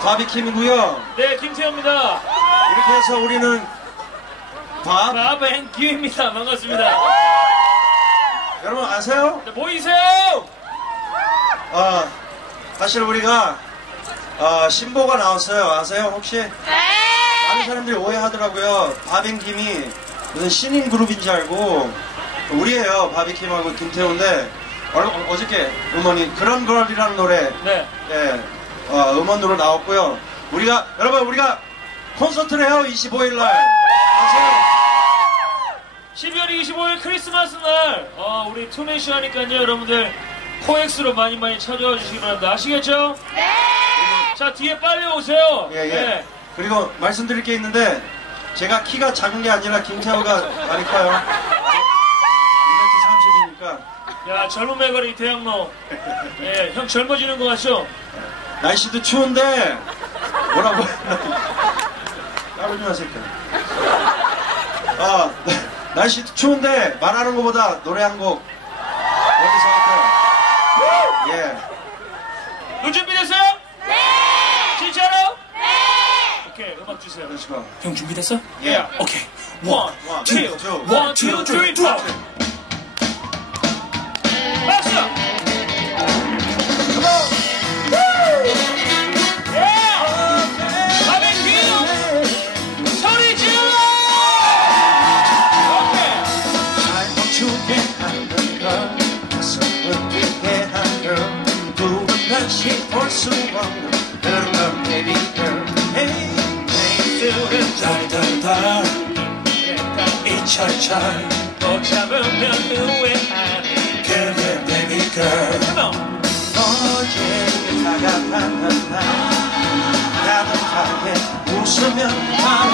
바비킴이고요. 네, 김태현입니다. 이렇게 해서 우리는 밥 바벤 기입니다. 반갑습니다. 여러분 아세요? 네, 모이세요! 아 사실 우리가 아, 신보가 나왔어요. 아세요 혹시? 많은 사람들이 오해하더라고요. 바빙김이 무슨 신인 그룹인 줄 알고 우리예요. 바비킴하고 김태훈인데 어, 어저께 음원이 그런 걸이라는 노래 네. 예, 어, 음원으로 나왔고요. 우리가 여러분 우리가 콘서트를 해요. 25일 날 아세요? 12월 25일 크리스마스 날, 어, 우리 투맨쇼 하니까요, 여러분들. 코엑스로 많이 많이 찾아와 주시기 바랍니다. 아시겠죠? 네! 자, 뒤에 빨리 오세요. 예, 예. 네. 그리고 말씀드릴 게 있는데 제가 키가 작은 게 아니라 김태호가 많이 커요. 1m 30이니까 야, 젊은 매거리 대학로. 예, 형 젊어지는 것 같죠? 날씨도 추운데 뭐라고 까불지 마세요. 아, 날씨도 추운데 말하는 것보다 노래 한곡 여기서 할게요. 예. 눈 준비됐어요? 네! 진짜로? 네! 오케이, 음악 주세요. 그러시고 형 준비됐어? 예. 오케이. 원, 원, 투, 투, 원, 투, 쓰리, 투. 다시 볼수 없는 그런 건 baby girl hey 내일은 달달달 이철철 또 잡으면 girl Come on. 어제 다가가는 날 따뜻하게 웃으면 바